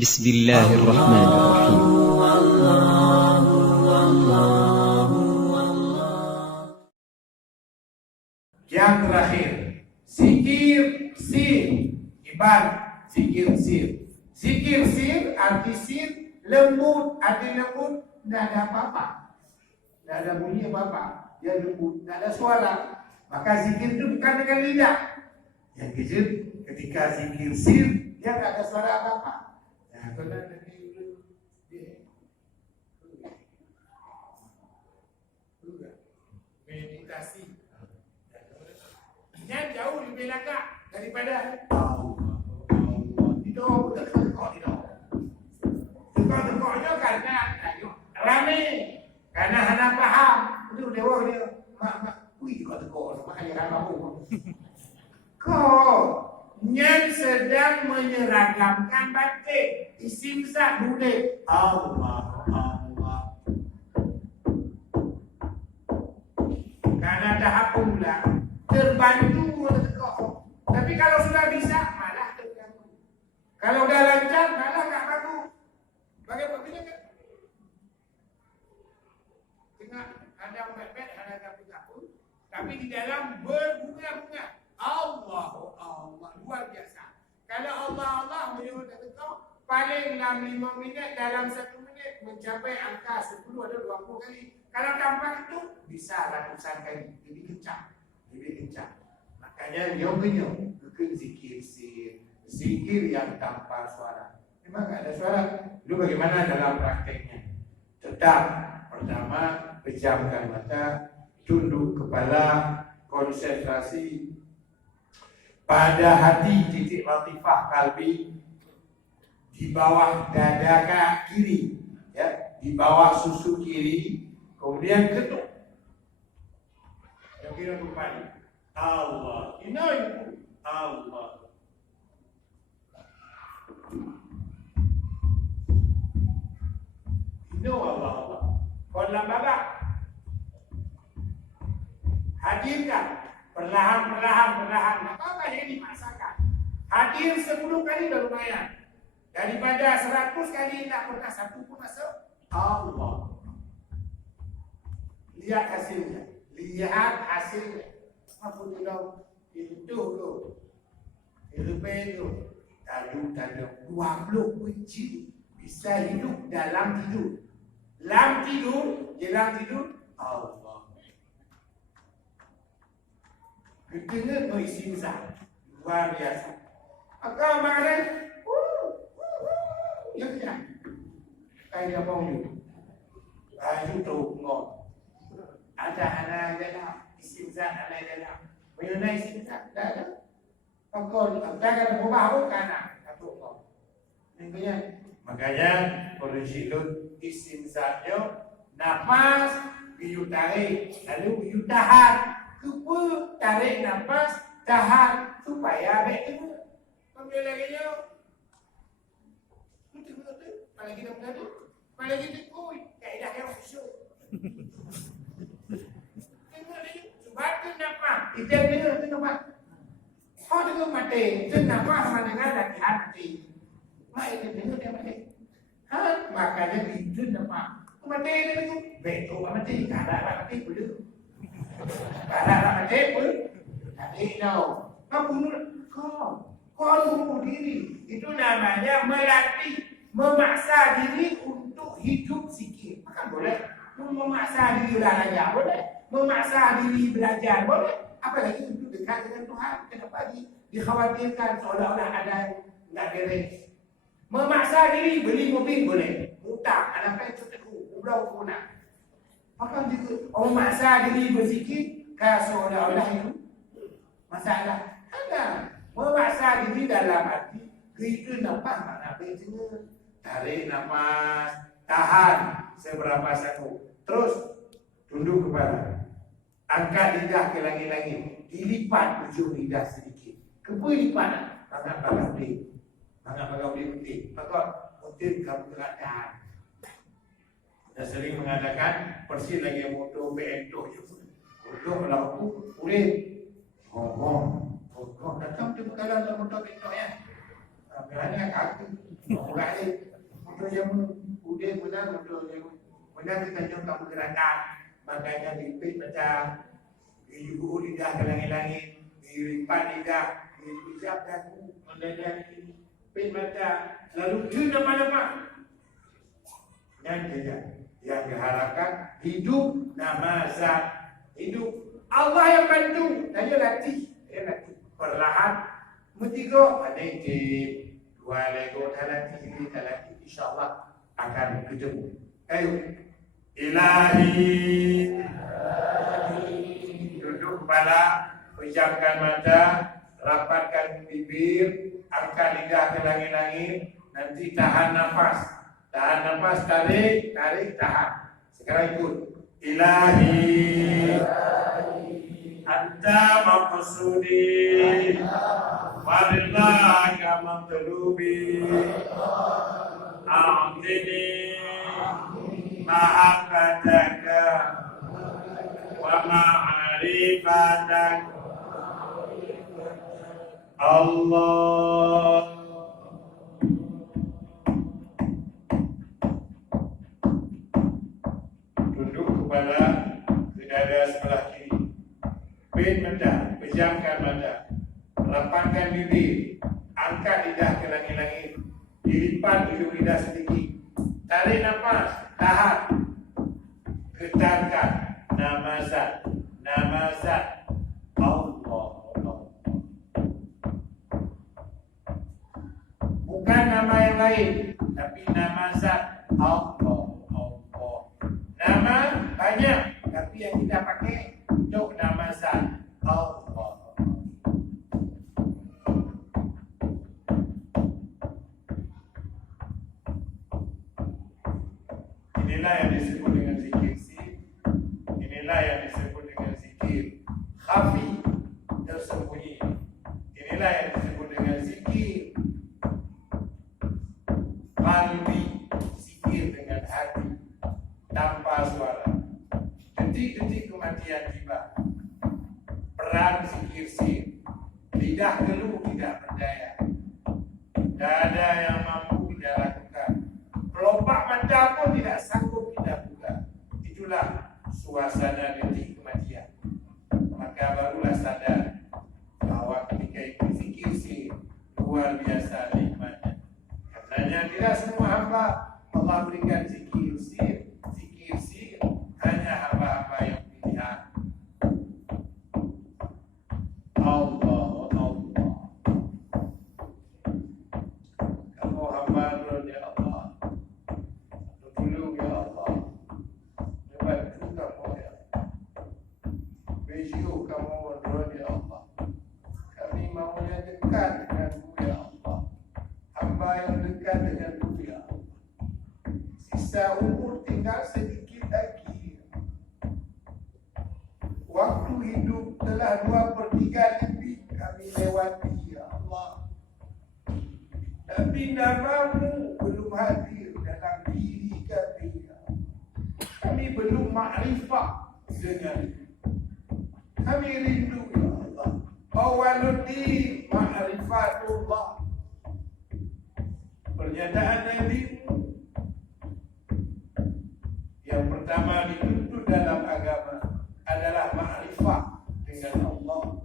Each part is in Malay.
بسم الله الرحمن الرحيم. Yang terakhir, zikir sir. Ibarat zikir sir. Zikir sir, arti sir, lembut, arti lembut, tidak ada apa-apa. Tidak ada bunyi apa-apa. Dia lembut, tidak ada suara. Maka zikir itu bukan dengan lidah. Yang kecil, ketika zikir sir, dia tidak ada suara apa-apa. Nah, kalau ada meditasi. Yang jauh lebih lagak daripada itu tekuk itu. Tekuk-tekuknya karena ramai, karena hana faham. Itu dewa dia. Mak, wih tekuk-tekuk, makanya ramai aku. Kau yang sedang menyeragamkan batik, isim zat boleh. Allah. Karena tahap pemula terbantu tekuk. Tapi kalau sudah bisa, malah terganggu. Kalau dah lancar, malah tak bagus. Bagaimana kan? Tengah ada mepet, ada gapu-gapu, tapi di dalam berbunga-bunga. Allah, luar biasa. Kalau Allah menyuruh tekuk, palinglah 5 minit dalam 1 minit mencapai angka 10 atau 20 kali. Kalau tanpa itu bisa ratusan kali, lebih kencang. Makanya yoga bukan zikir sir, zikir yang tanpa suara. Memang tak ada suara. Itu bagaimana dalam prakteknya? Tetap pertama pejamkan mata, tunduk kepala, konsentrasi pada hati, titik latifah kalbi di bawah dada kiri, ya, di bawah susu kiri. Kemudian ketuk. Yang kira kembali. Allah. Ini Allah. Ini Allah. Kalau babak. Hadirkan. Perlahan. Apa yang dimaksakan? Hadir 10 kali dah lumayan. Daripada 100 kali tak pernah satu pun masuk. Allah. Lihat hasilnya. Apa tu dah? Itu tu. Lebih tu. Tadu 20 kunci bisa hidup dalam tidur. Dalam tidur Allah. Kita no isimza. Luar biasa. Maka kemarin ya. Kayak apa ni? Baju tu ngok. Ada anak dalam isim zat anak dalam. Mengenai isim zat dah ada. Pakol agak berubah bukan satu ngok. Makanya perlu isim zatnya nafas biu tarik lalu biu tahan. Kupu tarik nafas tahan supaya baik itu. Ambil lagi yo. Kalau kita berada, kalau kita kuy, kaedah yang khusyuk. Sebab tu nampak, kita dengar tu nampak. Kau dengar mati, tu nampak sama dengan latihan mati. Mak itu dengar dia mati. Makanya itu nampak. Mati dia tu, betul mati, kadang mati pula. Kadang mati pun, tak tahu. Kau bunuh kau bunuh diri. Itu namanya melatih. Memaksa diri untuk hidup zikir. Maka boleh. Memaksa diri belajar boleh. Memaksa diri belajar boleh. Apalagi untuk dekat dengan Tuhan. Kenapa dikhawatirkan seolah-olah ada yang tidak beres. Memaksa diri beli mobil boleh. Hutang. Anak itu teguh. Ulang guna. Maka memaksa diri berzikir. Seolah-olah itu masalah. Ada. Memaksa diri dalam arti. Itu nampak makna pentingnya. Tarik nafas, tahan seberapa satu. Terus tunduk kepala. Angkat lidah ke langit-langit. Dilipat ujung lidah sedikit. Kepa lipat. Bangat putih. Maka putih kamu gerak tahan. Kita sering mengadakan persis lagi motor BM tu. Motor lampu kulit. Datang tu kalau motor BM ya. Sebenarnya kaki. Mulai motor yang udah benar motor yang benar kita jumpa pergerakan. Makanya dipit macam ibu lidah ke langit-langit, dilipat lidah, dihijab dagu, mendadak ini. Pit macam lalu dia nama-nama. Dan dia yang diharapkan hidup namazat, hidup Allah yang bantu. Dia latih perlahan. Metiga ada ijib, dua lego talati insyaAllah akan ketemu. Ayo, Ilahi, duduk kepala, pejamkan mata, rapatkan bibir, angkat lidah ke langit-langit, nanti tahan nafas, tarik, tahan. Sekarang ikut. Ilahi, Anta maqsudi, walillaka matlubi, a'tini mahabbataka wa ma'rifatak. Allah. Tunduk kepala ke dada sebelah kiri. Pin mata, pejamkan mata, rapatkan bibir, angkat lidah ke langit-langit, dilipat hidung lidah sedikit, tarik nafas, tahan, getarkan, namazat, Allah. Bukan nama yang lain, tapi namazat, Allah. Nama banyak, tapi yang kita pakai untuk namazat, Allah. Inilah yang disebut dengan zikir sir. Inilah yang disebut dengan zikir khafi, tersembunyi. Inilah yang disebut dengan zikir qalbi, zikir dengan hati, tanpa suara. Detik-detik kematian tiba. Perang zikir sir. Lidah keluh tidak berdaya. Dada yang mampu tidak lakukan. Kelopak mata pun tidak sanggup kita buka. Itulah suasana detik kematian. Maka barulah sadar bahwa ketika itu zikir sir luar biasa nikmatnya. Karenanya tidak semua hamba Allah berikan zikir sir. Hanya hamba-hamba yang pilihan. Allah. Kamu hamba Nur ya Allah. Tolong ya Allah. Bantu kamu ya. Bejio kamu Nur ya Allah. Kami maunya dekat denganmu ya Allah. Hamba yang dekat denganmu ya Allah. Sisa umur tinggal sedikit lagi. Waktu hidup telah 2/3 lebih kami lewati ya Allah. Tapi namamu belum hadir dalam diri kami ya. Kami belum makrifah dengan. Kami rindu ya Allah. Awaluddin ma'rifatullah. Pernyataan Nabi-Mu yang pertama dituntut dalam agama adalah ma'rifah dengan Allah.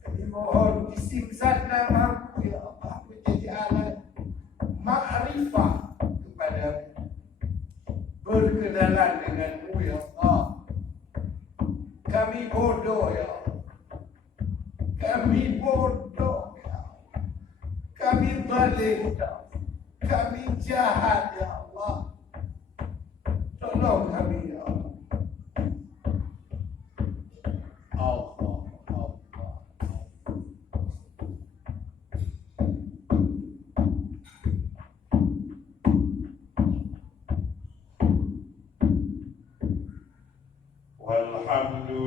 Kami mohon isim zat namamu ya Allah menjadi alat ma'rifah kepadamu, berkenalan denganmu ya Allah. Kami bodoh ya Allah. Kami bodoh ya Allah. Kami zalim ya Allah. Kami jahat ya Allah. Tolong kami ya Allah.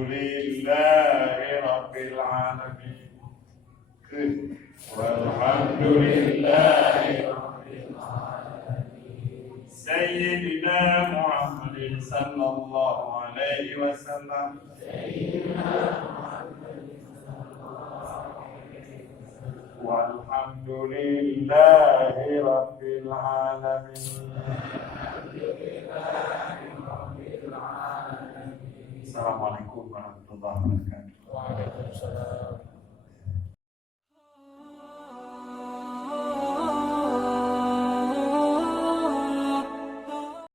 Walhamdulillahi Rabbil Alamin. Walhamdulillahi Rabbil Alamin. Sayyidina Muhammad sallallahu alaihi wasallam. Sayyidina Muhammad sallallahu alaihi wasallam. Alhamdulillahi Rabbil Alamin. Assalamualaikum warahmatullahi wabarakatuh.